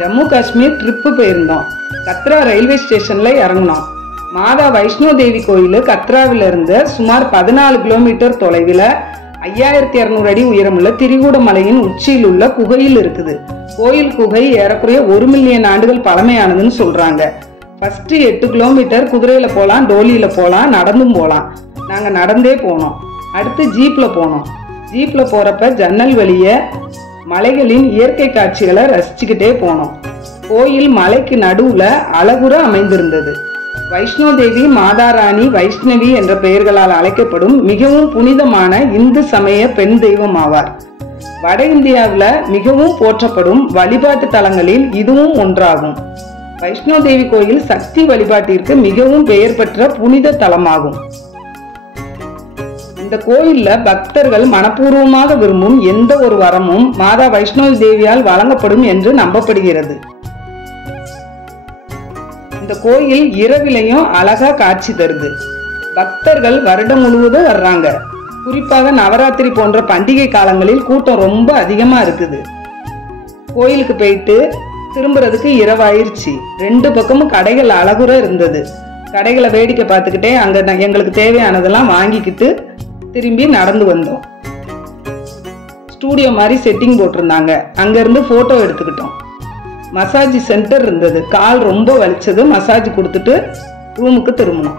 Jammu Kashmir trip போயிருந்தோம். கத்ரா railway ஸ்டேஷன்ல இறங்கினோம். மாதா வைஷ்ணோ தேவி கோயில் கத்ராவில இருந்து சுமார் 14 கிலோமீட்டர் தொலைவில் 5200 அடி உயரமுள்ள திரிகூட மலையின் உச்சியில் உள்ள குகையில் இருக்குது. கோயில் குகை ஏறக்குறைய 1 மில்லியன் ஆண்டுகள் பழமையானதுன்னு சொல்றாங்க. ஃபர்ஸ்ட் 8 கிலோமீட்டர் குதிரையில போகலாம், டோலியில போகலாம், நடந்தும் போகலாம். நாங்க நடந்தே போனோம். அடுத்து ஜீப்ல போனோம். ஜீப்ல போறப்ப ஜன்னல் வழிய மலைகளின் இயற்கை காட்சிகளை ரசிச்சுக்கிட்டே போனோம். கோயில் மலைக்கு நடுவுல அழகுற அமைந்திருந்தது. வைஷ்ணோ தேவி, மாதா ராணி, வைஷ்ணவி என்ற பெயர்களால் அழைக்கப்படும் மிகவும் புனிதமான இந்து சமய பெண் தெய்வம் ஆவார். வட இந்தியாவில் மிகவும் போற்றப்படும் வழிபாட்டு தலங்களில் இதுவும் ஒன்றாகும். வைஷ்ணோ தேவி கோயில் சக்தி வழிபாட்டிற்கு மிகவும் பெயர் பெற்ற புனித தலமாகும். இந்த கோயில்ல பக்தர்கள் மனப்பூர்வமாக விரும்பும் எந்த ஒரு வரமும் மாதா வைஷ்ணோ தேவியால் வழங்கப்படும் என்று நம்பப்படுகிறது. இந்த கோயில் இரவிலையும் அழகா காட்சி தருது. பக்தர்கள் வருடம் முழுவதும் வர்றாங்க. குறிப்பாக நவராத்திரி போன்ற பண்டிகை காலங்களில் கூட்டம் ரொம்ப அதிகமா இருக்குது. கோயிலுக்கு போயிட்டு திரும்புறதுக்கு இரவாயிருச்சு. 2 பக்கமும் கடைகள் அழகுற இருந்தது. கடைகளை வேடிக்கை பார்த்துக்கிட்டே அங்க எங்களுக்கு தேவையானதெல்லாம் வாங்கிக்கிட்டு திரும்பி நடந்து வந்தோம். ஸ்டூடியோ மாதிரி செட்டிங் போட்டிருந்தாங்க. அங்க இருந்து போட்டோ எடுத்துக்கிட்டோம். மசாஜ் சென்டர் இருந்தது. கால் ரொம்ப வலிச்சது. மசாஜ் கொடுத்துட்டு ரூமுக்கு திரும்பினோம்.